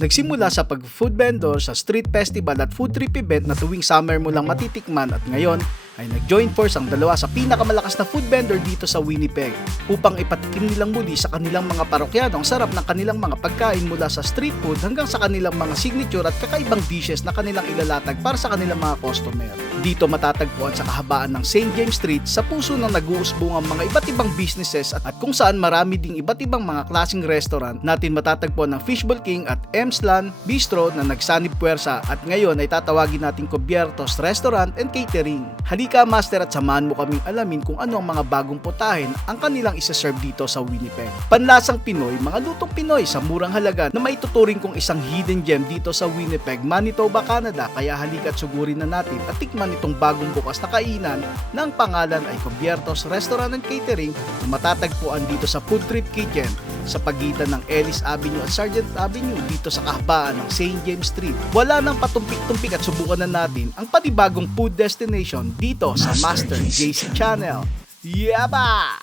Nagsimula sa pag-food vendor sa street festival at food trip event na tuwing summer mo lang matitikman at ngayon ay nag-join force ang dalawa sa pinakamalakas na food vendor dito sa Winnipeg upang ipatikim nilang muli sa kanilang mga parokyano ang sarap ng kanilang mga pagkain mula sa street food hanggang sa kanilang mga signature at kakaibang dishes na kanilang ilalatag para sa kanilang mga customer. Dito matatagpuan sa kahabaan ng St. James Street sa puso ng nag-uusbong ang mga iba't ibang businesses at kung saan marami ding iba't ibang mga klaseng restaurant natin matatagpuan ng Fishbowl King at Emslan Bistro na nagsanib puwersa at ngayon ay tatawagin nating Cubiertos Restaurant and Catering. Halika master at samahan mo kaming alamin kung ano ang mga bagong putahin ang kanilang isa-serve dito sa Winnipeg. Panlasang Pinoy, mga lutong Pinoy sa murang halaga na maituturing kong isang hidden gem dito sa Winnipeg, Manitoba, Canada. Kaya halika at sugurin na natin at tikman itong bagong bukas na kainan na ang pangalan ay Cubiertos Restaurant and Catering na matatagpuan dito sa Food Trip Kitchen sa pagitan ng Ellis Avenue at Sargent Avenue dito sa kahabaan ng St. James Street. Wala nang patumpik-tumpik at subukan na natin ang panibagong food destination dito sa Master JC Channel. Yaba!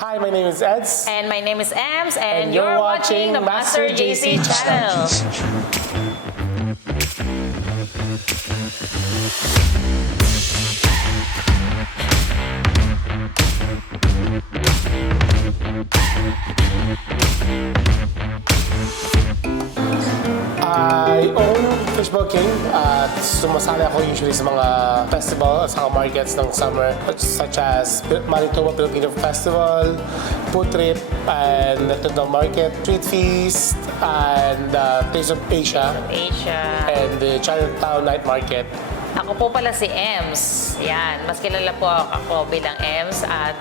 Hi, my name is Eds. And my name is Ems, and you're watching the Master JC channel. I own Fishbowl King at sumasali ako usually sa mga festival at saka markets ng summer such as Manitoba Filipino Festival, Food Trip, and National Market, Street Feast, and Taste of Asia, and the Chinatown Night Market. Ako po pala si Ems. Yan, mas kilala po ako bilang Ems at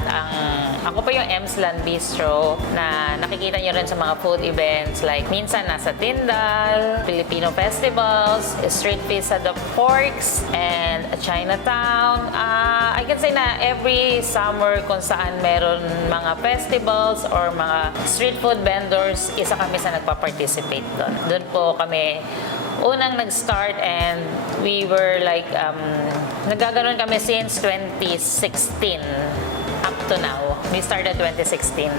ako po yung Emslan Bistro na nakikita nyo rin sa mga food events like minsan nasa Tyndall, Filipino festivals, Street Feast sa The Forks, and Chinatown. I can say na every summer kung saan meron mga festivals or mga street food vendors, isa kami sa nagpa-participate doon. Doon po kami unang nag-start and we were like, nagaganon kami since 2016 up to now. We started 2016.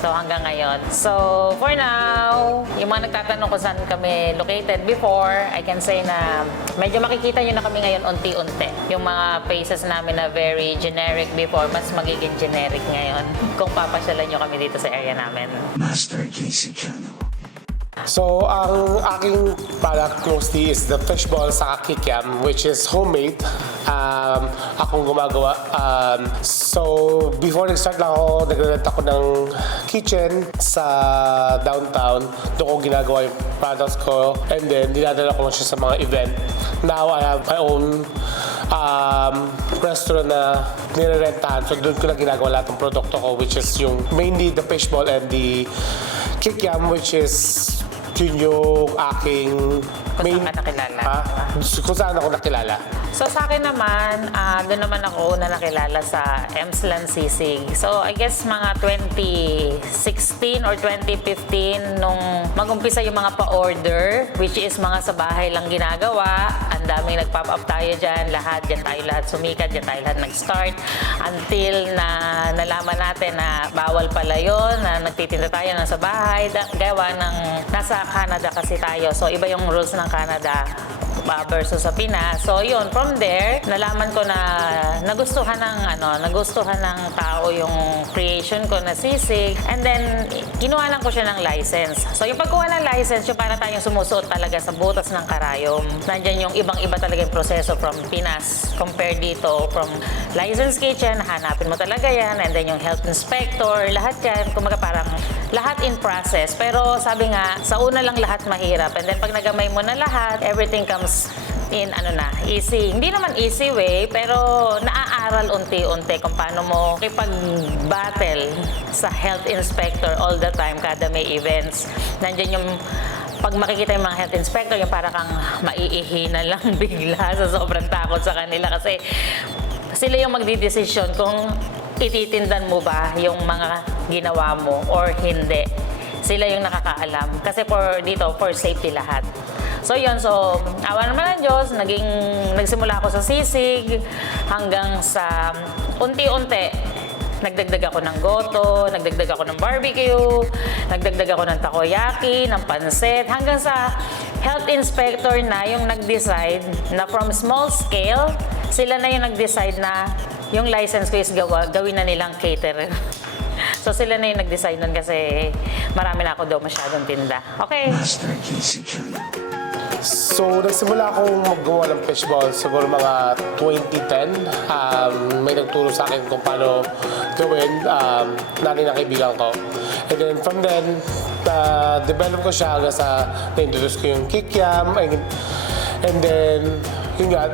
So hanggang ngayon. So for now, yung mga nagtatanong kung saan kami located before, I can say na medyo makikita nyo na kami ngayon unti-unti. Yung mga faces namin na very generic before, mas magiging generic ngayon kung papasyalan nyo kami dito sa area namin. Master JC Channel. So, ang aking product mostly is the fishball sa kikiam, which is homemade. Akong gumagawa. So, before nag-start lang ako, nag-rent ako ng kitchen sa downtown. Doon ko ginagawa yung products ko. And then, dinadala ko siya sa mga event. Now, I have my own restaurant na nire-rentahan. So, doon ko lang ginagawa lahat ng produkto ko, which is yung mainly the fishball and the kikiam, which is yun yung aking Kung saan ka nakilala. Kung saan ako nakilala. So sa akin naman, doon naman ako una nakilala sa Emslan Sisig. So I guess mga 2016 or 2015 nung mag-umpisa yung mga pa-order, which is mga sa bahay lang ginagawa. Ang daming nag-pop up tayo dyan, dyan tayo lahat sumikat, dyan tayo lahat nag-start. Until na nalaman natin na bawal pala yun, na nagtitinda tayo ng sa bahay, gawa ng nasa Canada kasi tayo. So iba yung rules ng Canada versus sa Pinas. So yun, from there, nalaman ko na nagustuhan ng tao yung creation ko na sisig. And then, kinuhanan ko siya ng license. So yung pagkuha ng license, yung para tayong sumusuot talaga sa butas ng karayom. Nandyan yung ibang-iba talaga yung proseso from Pinas compared dito. From license kitchen, hanapin mo talaga yan. And then yung health inspector, lahat yan. Kumaga parang lahat in process. Pero sabi nga, sa una lang lahat mahirap. And then pag nagamay mo na lahat, everything comes in easy. Hindi naman easy way, pero naaaral unti-unti kung paano mo kipag-battle sa health inspector all the time, kada may events. Nandiyan yung pag makikita yung mga health inspector, yung para kang maiihi na lang bigla sa sobrang takot sa kanila kasi sila yung magdidesisyon kung ititindan mo ba yung mga ginawa mo or hindi. Sila yung nakakaalam. Kasi for safety lahat. So yun, awa naman ng Diyos, nagsimula ako sa sisig hanggang sa unti-unti nagdagdag ako ng goto, nagdagdag ako ng barbecue, nagdagdag ako ng takoyaki, ng pansit, hanggang sa health inspector na yung nag-decide na from small scale, sila na yung nag-decide na yung license ko is gawin na nilang caterer. So sila na yung nag-decide nun kasi marami na ako daw masyadong tinda. Okay. So, nagsimula akong maggawa ng fishball siguro mga 2010. May nagturo sa akin kung paano gawin, nanay na kaibigan ko. And then from then, develop ko siya hanggang sa na-introduce ko yung kikiam. And then, yun nga,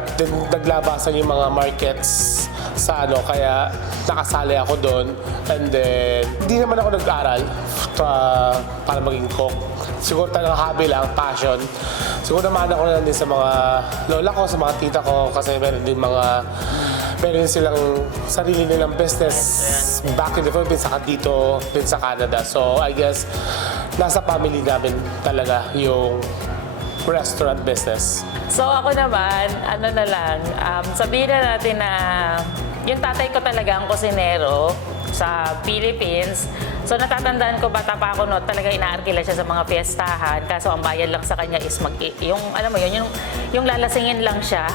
naglabasan yung mga markets sa kaya nakasali ako doon. And then, hindi naman ako nag-aral para maging cook. Siguro talagang hobby lang, passion. Siguro naman ako na lang din sa mga lola ko, sa mga tita ko, kasi meron din silang sarili nilang business back in the Philippines, saka dito din sa Canada. So, I guess, nasa family namin talaga yung restaurant business. So ako naman, sabihin na natin na yung tatay ko talaga ang kusinero sa Philippines. So natatandaan ko, bata pa ako, talaga inaarkila siya sa mga fiestahan. Kaso ang bayad lang sa kanya is yung lalasingin lang siya.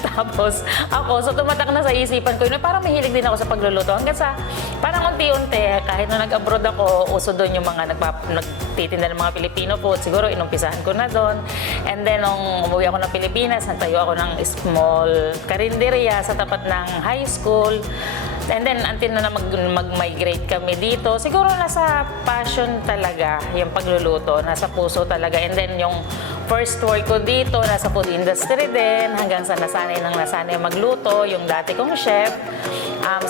Tapos ako, so tumatak na sa isipan ko, parang mahilig din ako sa pagluluto. Hanggang sa, parang unti-unti, kahit nung nag-abroad ako, uso doon yung mga nagtitinda ng mga Filipino food. Siguro inumpisahan ko na doon. And then, nung umuwi ako ng Pilipinas, nagtayo ako ng small karinderya sa tapat ng high school. And then, until na mag-migrate kami dito, siguro nasa passion talaga yung pagluluto, nasa puso talaga. And then, yung first work ko dito, nasa food industry din, hanggang sa nasanay magluto, yung dati kong chef.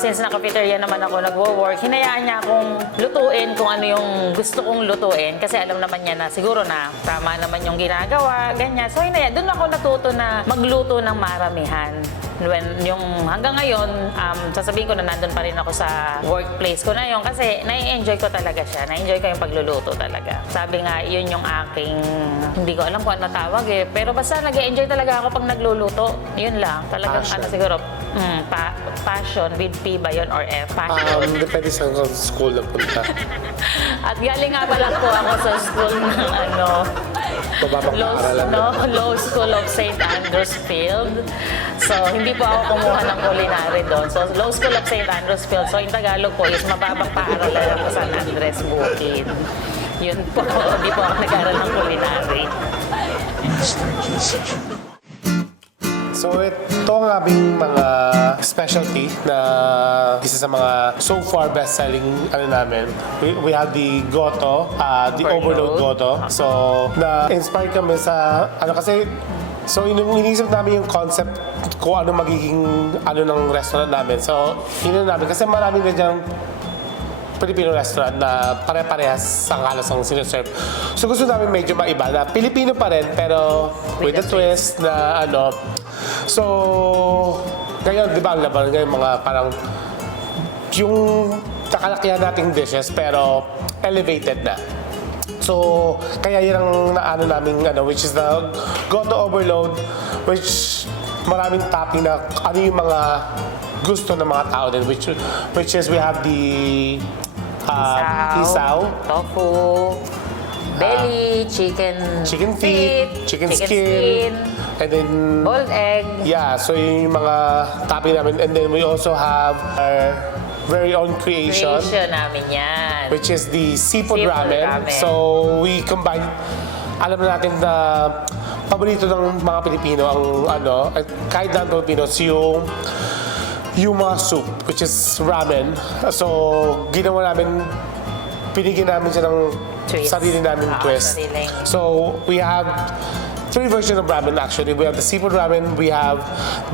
Since naka-pizzeria naman ako nagwo-work, hinayaan niya akong lutuin kung ano yung gusto kong lutuin. Kasi alam naman niya na siguro na tama naman yung ginagawa, ganyan. So, doon ako natuto na magluto ng maramihan. Hanggang ngayon, sasabihin ko na nandun pa rin ako sa workplace ko na yun kasi nai-enjoy ko talaga siya. Nai-enjoy ko yung pagluluto talaga. Sabi nga, yun yung aking, hindi ko alam kung ano tawag pero basta nag-enjoy talaga ako pag nagluluto. Yun lang. Talagang Passion. siguro, passion with P ba yun or F? Passion. Depende sa school na punta. At galing nga pala po ako sa school ng Mababang paaralan. Low School of St. Andrews Field. So, hindi po ako kumuha ng culinary doon. So, Low School of St. Andrews Field. So, in Tagalog po is mababang paaralan ako sa Andres Bukid. Yun po. Hindi po ako nag-aral ng culinary. So, ito ang aming mga specialty na isa sa mga so far best-selling namin. We have the Goto, the Overload Goto. So, na-inspire kami sa, so inisip namin yung concept kung ano magiging ng restaurant namin. So, namin kasi marami na dyang Filipino restaurant na pare-parehas ang halos ang sinaserve. So gusto namin medyo maiba na Filipino pa rin pero with a twist na So, ngayon, di ba, ang laban ngayon mga parang yung nakalakihan nating dishes pero elevated na. So, kaya yun ang namin, which is the Goto Overload, which maraming topping na yung mga gusto ng mga tao din, which is we have the isaw, tofu, belly, chicken feet, chicken skin, and then boiled egg. Yeah, so yung mga topping namin. And then we also have our very own creation namin yan. which is the seafood Seafood ramen. ramen. So we combine, alam na natin na paborito ng mga Pilipino ang kahit na Pilipinos yung mga soup, which is ramen. So ginawa namin, pinigyan namin siya ng Twist. sarili namin twist. Sariling. So we have 3 versions of ramen actually. We have the seafood ramen, we have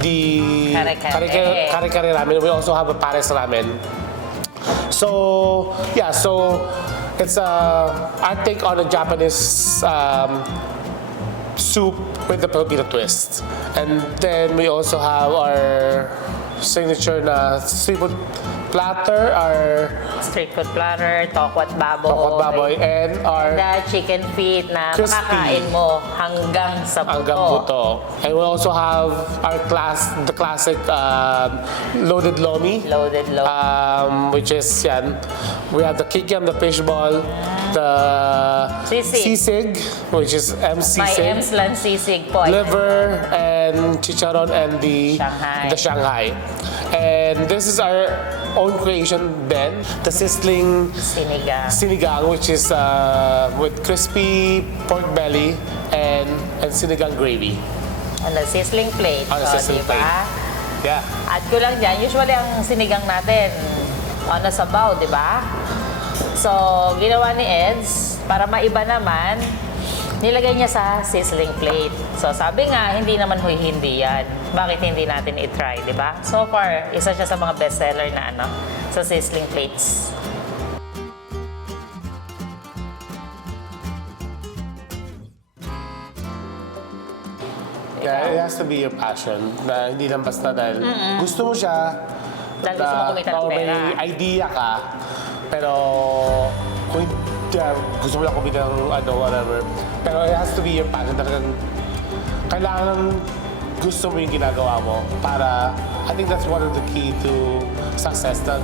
the Kare-kare. kare-kare ramen, we also have a Paris ramen. So yeah, so it's our take on a Japanese soup with the Filipino twist. And then we also have our signature na seafood platter, our Street food platter, tokwat baboy. tokwa baboy, and our The chicken feet na Crispy. makakain mo hanggang sa buto. hanggang buto. And we also have our the classic loaded lomi. Loaded load. Which is yan. We have the kikiam, the fishball, the sisig, which is May sisig, Emslan sisig po. liver, and chicharon, and Shanghai. the Shanghai. And this is our own creation then, the sizzling Sinigang. sinigang, which is with crispy pork belly and sinigang gravy. On the sizzling plate. On the So, sizzling diba? plate. Yeah. At kulang dyan, usually ang sinigang natin, sabaw, di ba? So, ginawa ni Eds, para maiba naman, nilagay niya sa sizzling plate. So, sabi nga, hindi naman hindi yan. Bakit hindi natin i-try, di ba? So far, isa siya sa mga bestseller na sa sizzling plates. Yeah, it has to be your passion. Na hindi lang basta dahil gusto mo siya. Dahil gusto mo kumita ng may pera. idea ka, pero kung gusto mo lang kumita ng whatever. Pero it has to be your passion. Talagang kailangan gusto mo yung ginagawa mo para, I think that's one of the key to success. Na,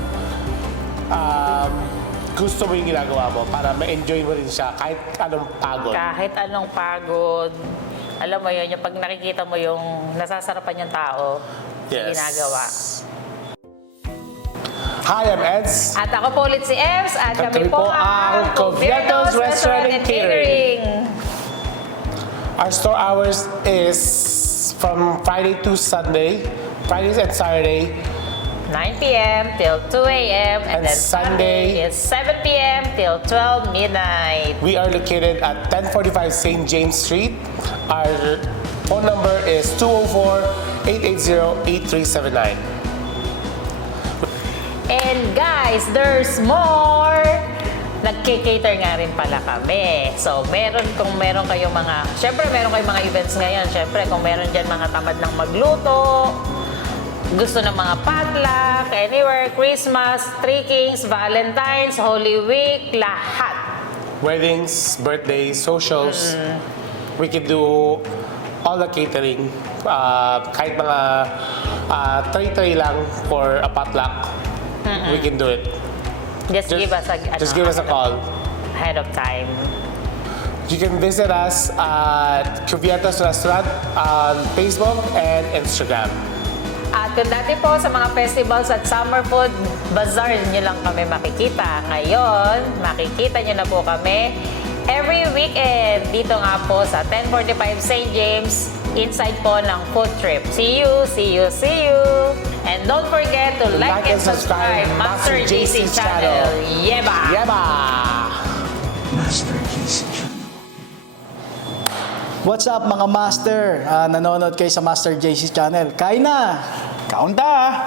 gusto mo yung ginagawa mo para ma-enjoy mo rin siya kahit anong pagod. Kahit anong pagod, alam mo yun, yung pag nakikita mo yung nasasarapan yung tao sa Yes. ginagawa. Hi, I'm Eds. At ako po ulit si Ems at At kami kami po po ang ang Convierto's Restaurant and Catering. Our store hours is from Friday to Sunday, Fridays and Saturday, 9 p.m. till 2 a.m. And then Sunday is 7 p.m. till 12 midnight. We are located at 1045 St. James Street. Our phone number is 204-880-8379. And guys, there's more! Nagke-cater nga rin pala kami. So, kung meron kayong syempre meron kayong mga events ngayon. Syempre, kung meron dyan mga tamad ng magluto, gusto ng mga potluck, anywhere, Christmas, Three Kings, Valentine's, Holy Week, lahat. Weddings, birthdays, socials, we can do all the catering. Kahit mga tray-tray lang for a potluck, we can do it. Just give us a call. ahead of time. You can visit us at Cubiertos Restaurant on Facebook and Instagram. At kung dati po sa mga festivals at summer food bazaar, nyo lang kami makikita. Ngayon, makikita nyo na po kami every weekend dito nga po sa 1045 St. James, inside po ng Food Trip. See you, see you, see you! And don't forget to like and subscribe Master JC channel. Yeba! Yeba! Master JC Channel. What's up mga master? Nanonood kayo sa Master JC channel. Kain na! Kaunta!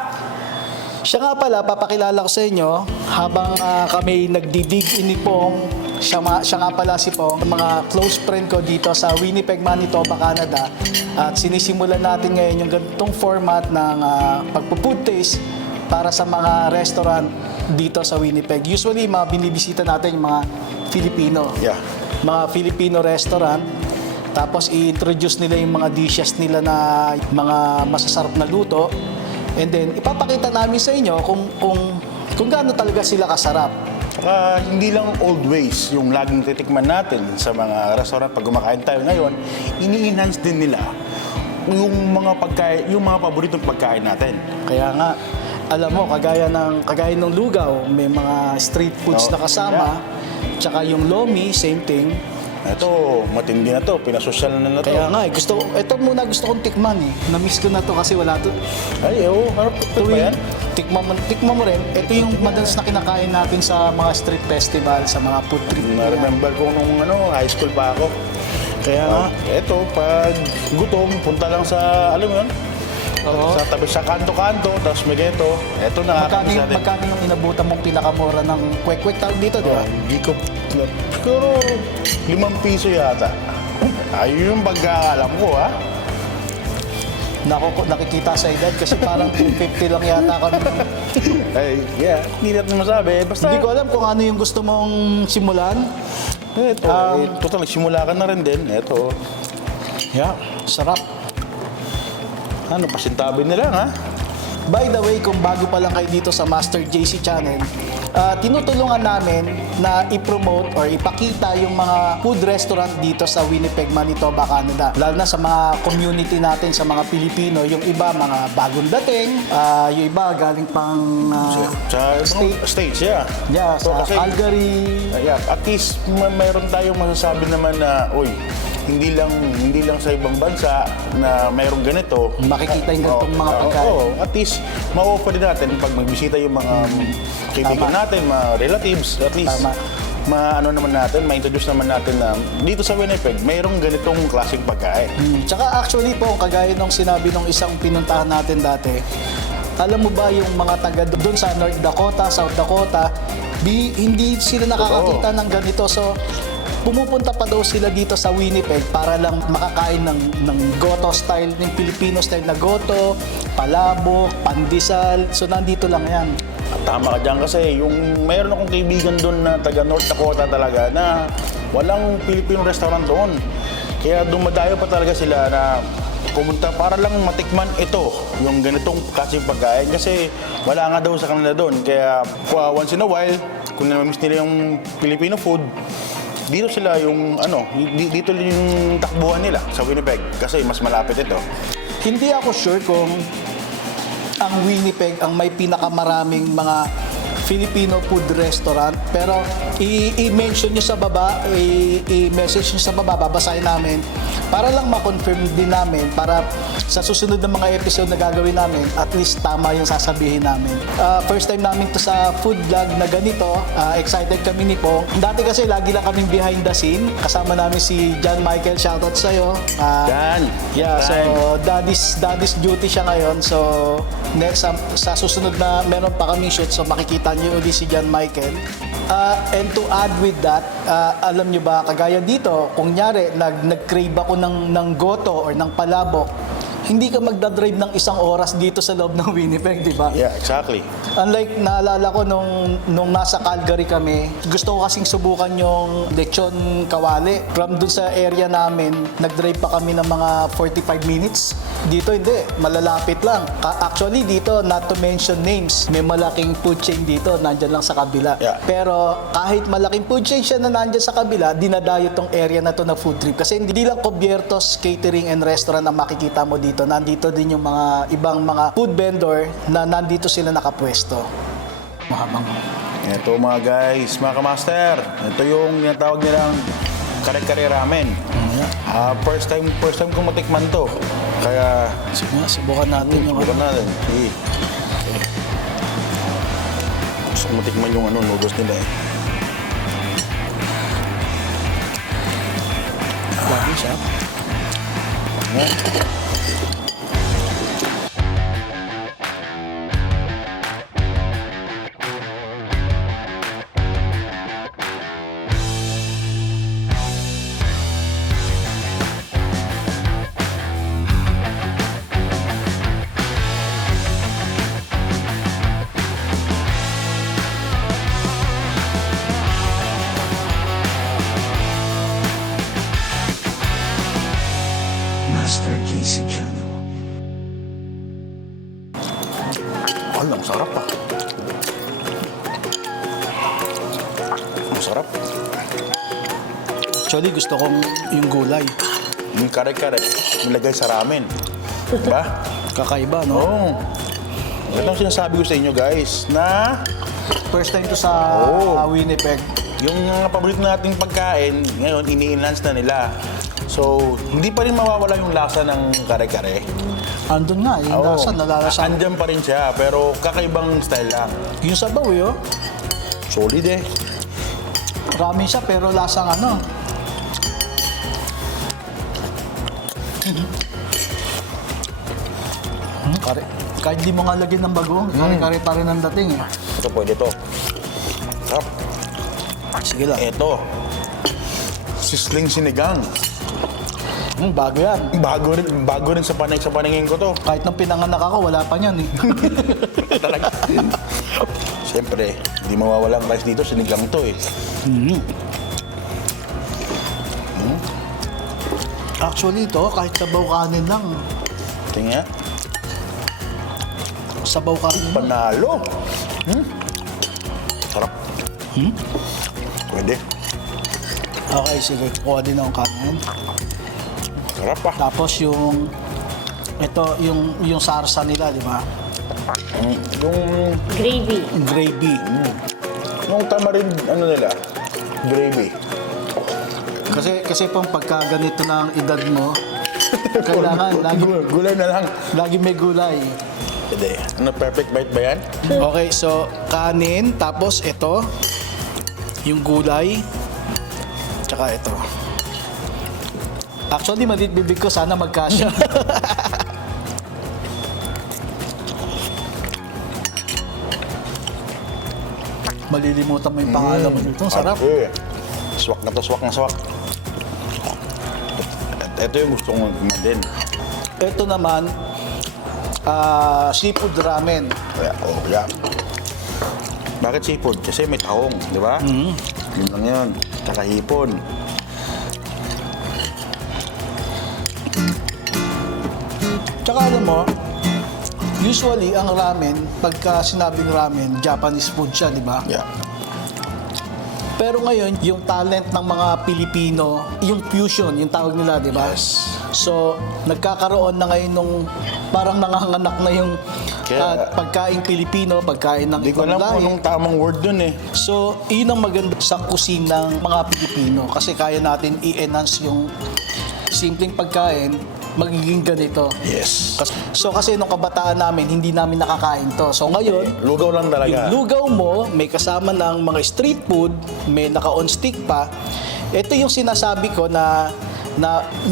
Siya nga pala, papakilala ko sa inyo habang kami nagdidig inipong. Siya nga pala si Pong, mga close friend ko dito sa Winnipeg, Manitoba, Canada. At sinisimulan natin ngayon yung ganitong format ng pagpo-food taste para sa mga restaurant dito sa Winnipeg. Usually, mga binibisita natin yung mga Filipino. Yeah. Mga Filipino restaurant. Tapos i-introduce nila yung mga dishes nila na mga masasarap na luto. And then ipapakita namin sa inyo kung gaano talaga sila kasarap. Saka hindi lang old ways yung laging titikman natin sa mga restaurant pag kumakain tayo ngayon, ini-enhance din nila yung mga paboritong pagkain natin. Kaya nga, alam mo, kagaya ng lugaw, may mga street foods na kasama. Tsaka yung lomi, same thing. Ito, matindi na to, pinasosyal na to. Kaya nga, ito muna gusto kong tikman eh. Na-miss ko na to kasi wala to. Ay, oo, ano ba yan? Tikman mo rin. Ito yung madalas na kinakain natin sa mga street festival, sa mga food trip. Na-remember ko nung high school pa ako. Kaya nga, Ito, pag gutom, punta lang sa, alam mo yun? oo. Sa tabi sa kanto-kanto, tapos may geto. Ito na. Magkano yung inabutan mong pinakamura ng kwek-kwek tawag dito, di ba? Hindi ko, siguro 5 piso yata. Ayun yung pagkakalam ko, ha? nakikita sa edad kasi parang 250 lang yata kami. Ay, yeah, hindi natin masabi. Basta, Hindi ko alam kung ano yung gusto mong simulan. ito, total, simula ka na rin din. Ito, Yeah, sarap. ano, pasintabi nila, ha? By the way, kung bago pa lang kayo dito sa Master JC Channel, tinutulungan namin na i-promote or ipakita yung mga food restaurant dito sa Winnipeg, Manitoba, Canada. Lalo na sa mga community natin, sa mga Pilipino. Yung iba, mga bagong dating. Yung iba, galing pang Sa states, yeah. yeah, So, sa kasi- Calgary. Yeah, at least mayroon tayong masasabi naman na, uy, hindi lang sa ibang bansa na mayroong ganito. Makikita yung ganitong mga pagkain. Oo, at least ma-offer din natin pag magbisita yung mga kaibigan Tama. natin, mga relatives, at least Tama. ma-introduce naman natin na dito sa Winnipeg, mayroong ganitong klaseng pagkain. Tsaka actually po, kagaya nung sinabi nung isang pinuntahan natin dati, alam mo ba yung mga taga doon sa North Dakota, South Dakota, hindi sila nakakakita ng ganito. So, pumupunta pa daw sila dito sa Winnipeg para lang makakain ng goto style, ng Filipino style na goto, palabok, pandesal. So, nandito lang yan. At tama ka dyan kasi mayroon akong kaibigan doon na taga North Dakota talaga na walang Filipino restaurant doon. Kaya dumadayo pa talaga sila na pumunta para lang matikman ito, yung ganitong klaseng pagkain kasi wala nga daw sa kanila doon. Kaya once in a while, kung namimiss nila yung Filipino food, dito sila dito yung takbuhan nila sa Winnipeg kasi mas malapit ito. Hindi ako sure kung ang Winnipeg ang may pinakamaraming mga Filipino food restaurant, pero i-mention nyo sa baba, i-message nyo sa baba, babasahin namin para lang ma-confirm din namin para sa susunod na mga episode na gagawin namin, at least tama yung sasabihin namin. First time namin to sa food vlog na ganito, excited kami ni Pong. Dati kasi lagi lang kaming behind the scene, kasama namin si John Michael, shoutout sa'yo. Yan. Yeah, so Time. daddy's duty siya ngayon. So next sa susunod na meron pa kaming shoot, so makikita niyo uli si John Michael. And to add with that, alam niyo ba, kagaya dito, kung nyari nag-crave ako ng goto or ng palabok, hindi ka magdadrive ng 1 oras dito sa loob ng Winnipeg, di ba? Yeah, exactly. Unlike, naalala ko nung nasa Calgary kami, gusto ko kasing subukan yung lechon kawali. From dun sa area namin, nag-drive pa kami ng mga 45 minutes. Dito hindi, malalapit lang. Actually dito, not to mention names, may malaking food chain dito, nandyan lang sa kabila. Yeah. Pero kahit malaking food chain siya na nandyan sa kabila, dinadayo tong area na to na food trip. Kasi hindi lang Cubiertos Catering and Restaurant ang makikita mo dito. Nandito din yung mga ibang mga food vendor na nandito sila nakapwesto. Mahabang. Ito mga guys, mga kamaster, ito yung tinatawag nilang kare-kare ramen. First time kong matikman to. Kaya, Sige nga, subukan natin yung bukan natin. Sige. Gusto ko matikman yung noodles nila eh. Lagi siya. Master JC Channel. Ang sarap ah. Ang sarap. Actually, gusto kong yung gulay. Yung kare-kare, nilagay sa ramen. Diba? Kakaiba, no? Oo. Ito ang sinasabi ko sa inyo guys, na First time to sa Winnipeg. yung mga paborito nating pagkain, ngayon ini-enhance na nila. So, hindi pa rin mawawala yung lasa ng kare-kare. Andun nga, yung Oo. lasa, nalalasa. Andyan pa rin siya, pero kakaibang style lang. Yung sabaw, oh. Solid eh. Ramen siya, pero lasang ano. Kahit di mo nga lagyan ng bago, kare-kare pa rin ang dating eh. Ito pwede to. Sarap. Sige lang. Ito. Sisling sinigang. Bago yan. Bago rin sa paningin ko to. Kahit nung pinanganak ako, wala pa niyan eh. Talaga. Siyempre, hindi mawawala ang rice dito, sinigang to eh. Actually ito, kahit sabaw kanin lang. Tingnan. Sabaw kanin lang. Panalo. Sarap. Pwede. Okay, sige. Kuha din akong kanin. Sarap ah. Tapos yung... Ito, yung sarsa nila, di ba? Yung Gravy. Gravy. Yung tamarind, ano nila, gravy. Kasi pang pagka ganito na ang edad mo, kailangan Gulay na lang. lagi may gulay. Hindi. Ano, perfect bite ba yan? Okay, so kanin, tapos ito, yung gulay, tsaka ito. Actually, bibig ko sana magkasya. Malilimutan mo yung pangalan mo nito. Sarap. Eh, swak na to, swak na swak. At ito yung gusto kong din. Ito naman, seafood ramen. Yeah. Bakit seafood? Kasi may tahong, di ba? Yun lang yun. Tsaka hipon. Tsaka alam mo, usually ang ramen, pagka sinabing ramen, Japanese food siya, di ba? Yeah. Pero ngayon, yung talent ng mga Pilipino, yung fusion, yung tawag nila, di ba? Yes. So, nagkakaroon na ngayon nung parang nanganganak na yung pagkain Pilipino, pagkain ng Hindi ko ibang alam kung lahi. anong tamang word dun eh. So, yun ang maganda sa cuisine ng mga Pilipino kasi kaya natin i-enhance yung simpleng pagkain magiging ganito. Yes. So kasi nung kabataan namin, hindi namin nakakain to. So ngayon, Lugaw lang talaga. yung lugaw mo, may kasama ng mga street food, may naka-on stick pa. Ito yung sinasabi ko na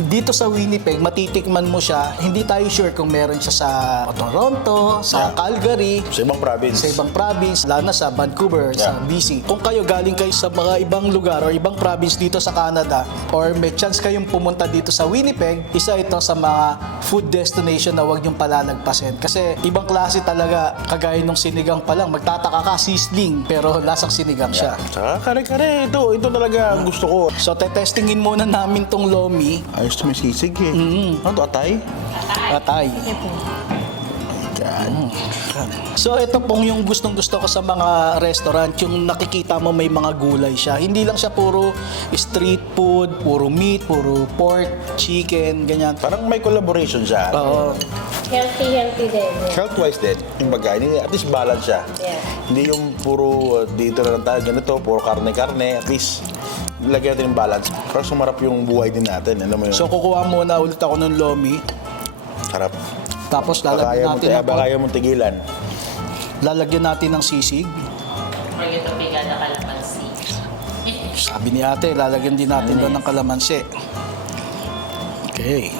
dito sa Winnipeg, matitikman mo siya, hindi tayo sure kung meron siya sa Toronto, sa Calgary, Sa ibang province. sa ibang province, lalo na sa Vancouver, sa BC. Kung kayo galing kayo sa mga ibang lugar o ibang province dito sa Canada or may chance kayong pumunta dito sa Winnipeg, isa ito sa mga food destination na huwag niyong palalagpasin. Kasi ibang klase talaga, kagaya nung sinigang pa lang, magtataka ka, sizzling, pero lasang sinigang siya. Tsaka kare-kare. Ito talaga ang gusto ko. So, tetestingin muna namin tong lomi. Ayos to may sisig eh. Ano to, atay? Atay. Yan. So ito pong yung gustong-gusto ko sa mga restaurant, yung nakikita mo may mga gulay siya. Hindi lang siya puro street food, puro meat, puro pork, chicken, ganyan. Parang may collaboration siya. Oo. Healthy din. Health-wise din, yung pagkain, at least balance siya. Yeah. Hindi yung puro dito na lang tayo, ganito, puro karne-karne, at least lagyan natin yung balance. Para sumarap yung buhay din natin, ano mo yun? So kukuha muna ulit ako ng lomi, sarap. tapos Baka kaya mong tigilan. lalagyan natin ng sisig. Or yung topiga na kalamansi. Sabi ni ate, lalagyan din natin doon ng kalamansi. Okay.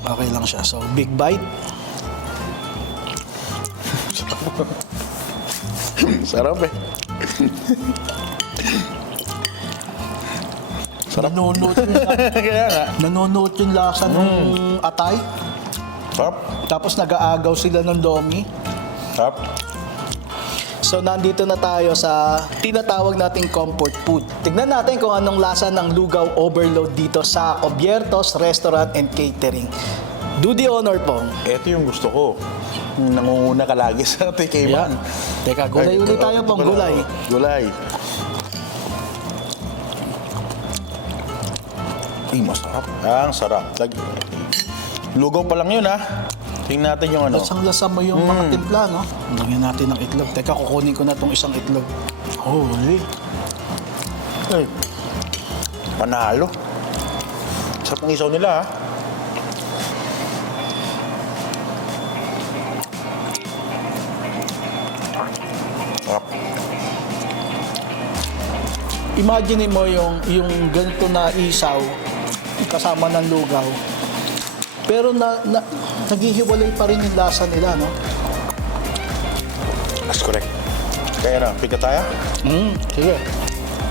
Okay lang siya. So, big bite. Sarap eh. Nanonood yung, Kaya nga. nanonood yung lasa ng atay. Sarap. Tapos nag-aagaw sila ng lomi. Sarap. So, nandito na tayo sa tinatawag nating comfort food. Tignan natin kung anong lasa ng lugaw overload dito sa Cobiertos Restaurant and Catering. Do the honor, Pong. Ito yung gusto ko. Nangunguna ka lagi sa TK Man. Teka, gulay ulit tayo, Pong. Gulay. Gulay. Ay, masarap. Ang sarap. Lugaw pa lang yun, ha? Tingnan natin yung ano. Lasang-lasa mo yung mga timpla, no? Lagyan natin ng itlog. Teka, kukunin ko na tong isang itlog. Holy. Ay. Panalo. Sarap ng isaw nila, ha? Sarap. Imagine mo yung ganito na isaw kasama ng lugaw. Pero naghihiwalay pa rin yung lasa nila, no? That's correct. Kaya na, pika tayo? Sige.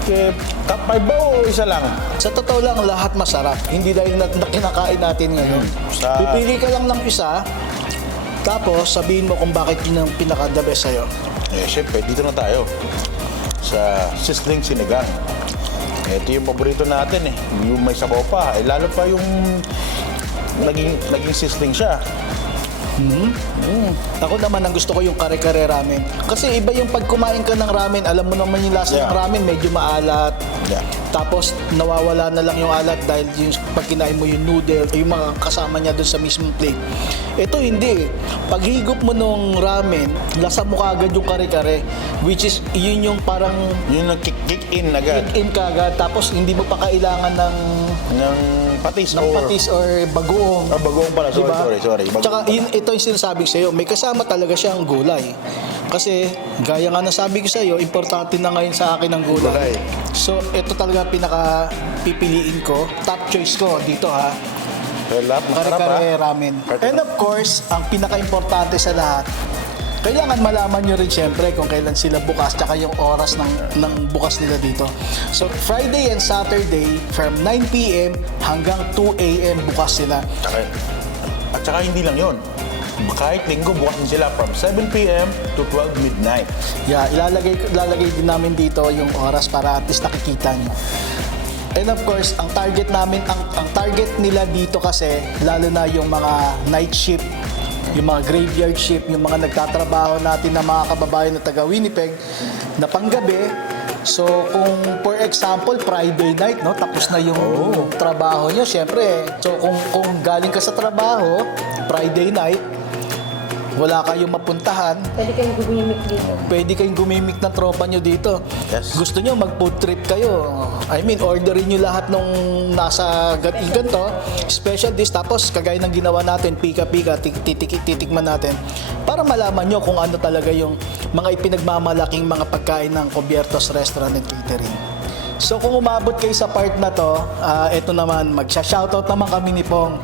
Eh, top 5 ba o isa lang? Sa totoo lang, lahat masarap. Hindi dahil na kinakain natin ngayon. Pipili ka lang ng isa, tapos sabihin mo kung bakit yun ang pinaka-the best sa'yo. Eh, syempre, dito na tayo. Sa Sisling Sinigang. Ito yung paborito natin eh. Yung may sabaw pa. Eh, lalo pa yung naging sisling siya. Ako naman, ang gusto ko yung kare-kare ramen. Kasi iba yung pag kumain ka ng ramen, alam mo naman yung lasa Yeah. ng ramen, medyo maalat. Yeah. Tapos nawawala na lang yung alat dahil yung pag kinain mo yung noodle, yung mga kasama niya doon sa mismong plate. Ito hindi. Pag higop mo nung ramen, lasa mo kaagad yung kare-kare, which is yun yung parang Yung nag-kick in agad. in kaagad. Tapos hindi mo pa kailangan ng Ng patis. patis or bagoong. Ah, bagoong pala. Sorry, Diba? sorry. Bagoong Tsaka pala. ito yung sinasabi ko sa'yo, may kasama talaga siyang gulay. Kasi, gaya nga nasabi ko sa'yo, importante na ngayon sa akin ang gulay. Gulay. So, ito talaga pinaka pipiliin ko. Top choice ko dito ha. Relap, masarap Kare-kare ha. ramen. And of course, ang pinaka-importante sa lahat, kailangan malaman nyo rin syempre kung kailan sila bukas tsaka yung oras ng bukas nila dito. So, Friday and Saturday from 9 p.m. hanggang 2 a.m. bukas sila. At saka hindi lang yon. Kahit linggo, bukas din sila from 7 p.m. to 12 midnight. Yeah, ilalagay din namin dito yung oras para at least nakikita nyo. And of course, ang target namin, ang target nila dito kasi, lalo na yung mga night shift, yung mga graveyard shift, yung mga nagtatrabaho natin na mga kababayan na taga Winnipeg, na panggabi. So, kung for example, Friday night, no, tapos na yung trabaho nyo, syempre. So, kung galing ka sa trabaho, Friday night, wala kayong mapuntahan, Pwede kayong gumimik dito. pwede kayong gumimik ng tropa nyo dito. Yes. Gusto nyo mag-food trip kayo. I mean, orderin nyo lahat nung nasa ganito, special dish, tapos kagaya ng ginawa natin, pika-pika, titikman natin, para malaman nyo kung ano talaga yung mga ipinagmamalaking mga pagkain ng Cubiertos Restaurant and Catering. So kung umabot kayo sa part na to, eto naman, magsha-shoutout naman kami ni Pong.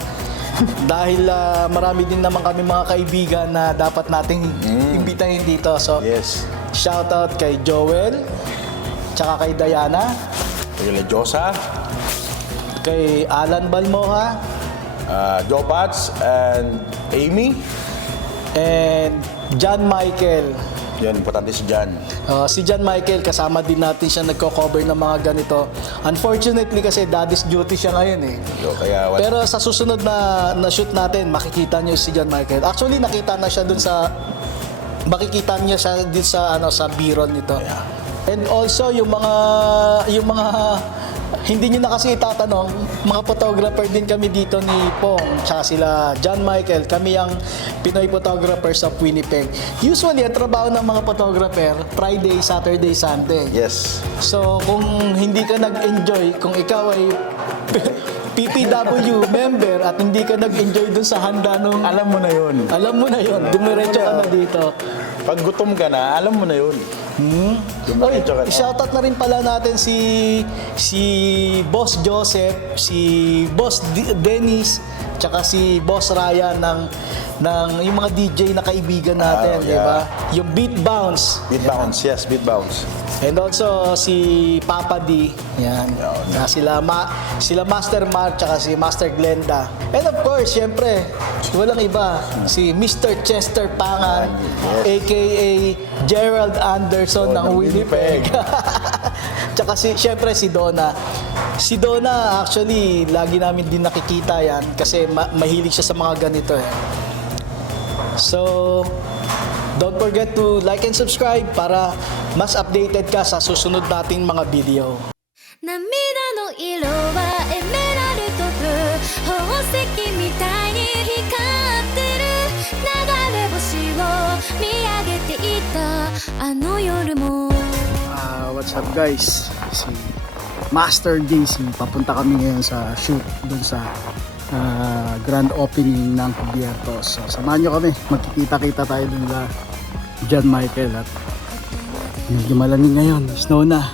Dahil marami din naman kami mga kaibigan na dapat nating imbitahin dito. So, Yes. shoutout kay Joel, tsaka kay Diana, Kay Lejosa, kay Alan Balmoha, Joe Pats, and Amy. and John Michael. Yan, importante si Jan. Si John Michael, kasama din natin siya nagko-cover ng mga ganito. Unfortunately kasi daddy's duty siya ngayon eh. So, kaya Pero sa susunod na shoot natin, makikita niyo si John Michael. Actually, nakita na siya dun sa makikita niya siya dun sa sa B-roll nito. Yeah. And also yung mga hindi niyo na kasi itatanong, mga photographer din kami dito ni Pong, tsaka sila John Michael, kami ang Pinoy photographers of Winnipeg. Usually, ang trabaho ng mga photographer, Friday, Saturday, Sunday. Yes. So, kung hindi ka nag-enjoy, kung ikaw ay PPW member at hindi ka nag-enjoy dun sa handa nung... Alam mo na yun. Alam mo na yun, dumiretso ka na dito. Pag gutom ka na, alam mo na yun. Oy, Dumiretso ka na. shoutout na rin pala natin si Boss Joseph, si Boss Dennis, tsaka si Boss Ryan ng yung mga DJ na kaibigan natin, yeah. di ba? Yung Beat Bounce. Beat bounce, yes, beat bounce. And also si Papa D, yan. Sila Master Mark tsaka si Master Glenda. And of course, syempre, walang iba, si Mr. Chester Pangan, aka Gerald Anderson ng Winnipeg. Tsaka syempre si Donna. Si Donna, actually, lagi namin din nakikita yan kasi mahilig siya sa mga ganito eh. So, don't forget to like and subscribe para mas updated ka sa susunod nating mga video. 涙の色はエメラルドブルー宝石みたいに光ってる流れ星を見上げていたあの夜も What's up guys? Si Master JC, papunta kami ngayon sa shoot dun sa grand opening ng Cubiertos. So, samahan nyo kami, magkikita-kita tayo dun sa John Michael at medyo malamig ngayon, snow na.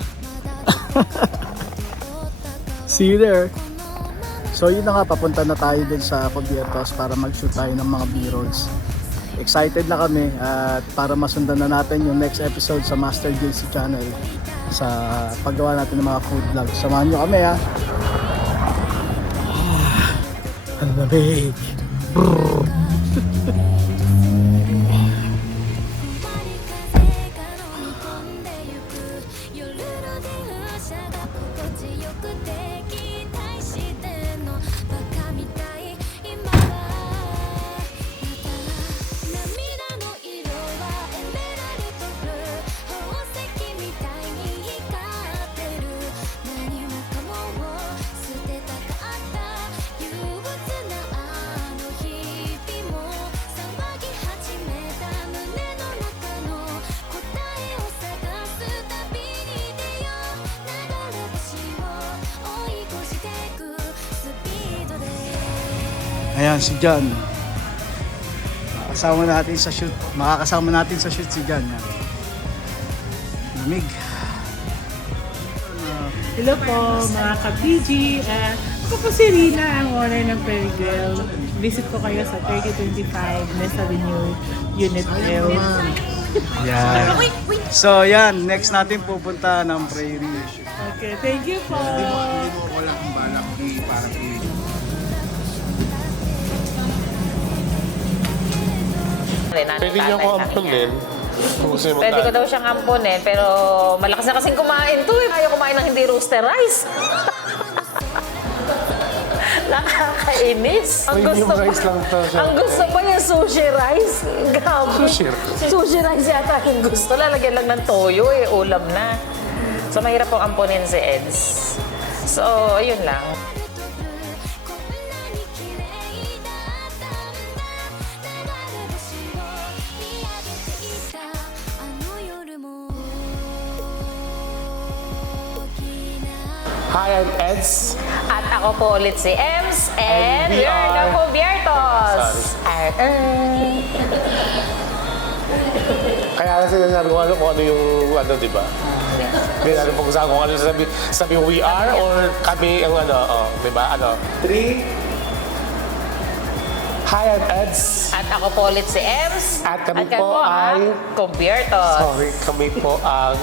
See you there. So yun na nga, papunta na tayo dun sa Cubiertos para mag-shoot tayo ng mga B-rolls. Excited na kami at para masundan na natin yung next episode sa Master JC channel. sa paggawa natin ng mga food vlog. Samahan nyo kami ha. Ang lamig. 風が飲み込んでゆく夜の電車が心地よくて期待してんのバカみたい今はまた涙の色はエメラルドブルー宝石みたいに光ってる何もかもを捨てたかった憂鬱なあの日々も騒ぎ始めた胸の中の答えを探す旅に出よう流れ星を追い越してくスピードで Ayan si John. Makakasama natin sa shoot. Makakasama natin sa shoot si John. Yan. Lamig. Hello po mga ka-PG. Ako po si Rina, ang owner ng Prairie Grill. Visit ko kayo sa 3025 Mesa Avenue, Unit L. Yan. So yan, next natin pupunta ng Prairie. Okay, thank you po. Pwede niyo ako ampunin. Kung gusto niyo Pwede ko magkano. daw siyang ampunin, pero malakas na kasing kumain to eh. Ayaw kumain ng hindi roaster rice. Nakakainis. Medium rice lang to siya. Ang gusto pa niya sushi rice. Grabe. Sushi. Sushi rice yata yung gusto. Lalagyan lang ng toyo eh. Ulam na. So mahirap pong ampunin si Eds. So, ayun lang. こんなに綺麗だったんだ流れ星を見上げていたあの夜も大きな Hi, I'm Eds. At ako po ulit si Ems And and we we are the are- Cubiertos. Kaya kasi sinasabi ko kung ano yung ano, di ba? Hindi natin pag-usapan kung ano sabi we are or kami ang ano, di ba? Ano? 3. Hi, I'm Eds. At ako po ulit si Ems. At kami po ay- Cubiertos. Sorry, kami po ang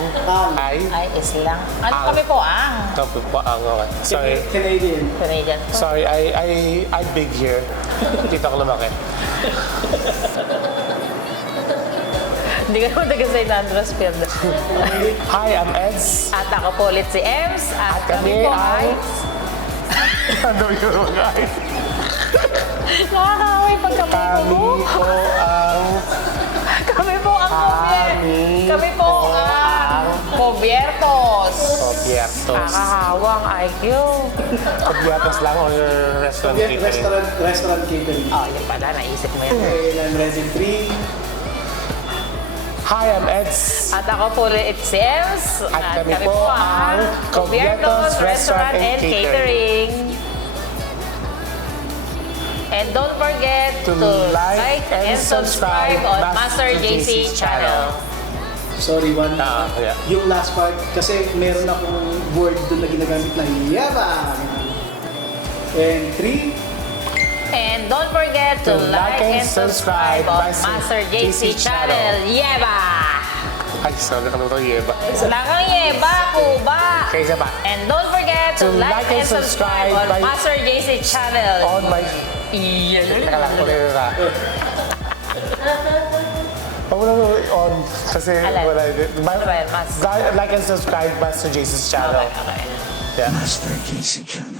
ay Ay, is lang. Ano Ang. kami po ang? kami po ang sorry. Canadian. Canadian. Sorry, I'm big here. Dito ako lumaki. Hindi ka naman taga St. Andres Field. Hi, I'm Eds. At ako po ulit si Ems. At kami kami po ay- ay... Ano yung mga ay? Nakakaway pagkamay ko. Kami po ang Kami po ang Kami Kami po po ang Cubiertos. Cubiertos. Nakakahawang IQ. Cubiertos lang or restaurant catering? Restaurant catering. Oh, yun pala. Naisip mo yun. Kailan resin 3. Hi, I'm Eds. At ako po ulit si Ems. At kami po ang Cubiertos Restaurant and Catering. And don't forget To to like like and subscribe on Master JC channel. Sorry, one. Yeah. Yung last part, kasi meron akong word doon na ginagamit na yabang. And 3. And don't forget to like and subscribe on Master JC channel. Yeba! Ay, sabi ka naman ito, Yeba. Wala kang yeba, kuba! Okay, isa pa. And don't forget to like and subscribe on by- Master JC channel. On my... Iyan. Teka lang, ulit ka. Huwag mo na on kasi Alin? wala. Well, mas- Like and subscribe Master JC's channel. Okay, okay. Yeah. Master Casey Channel.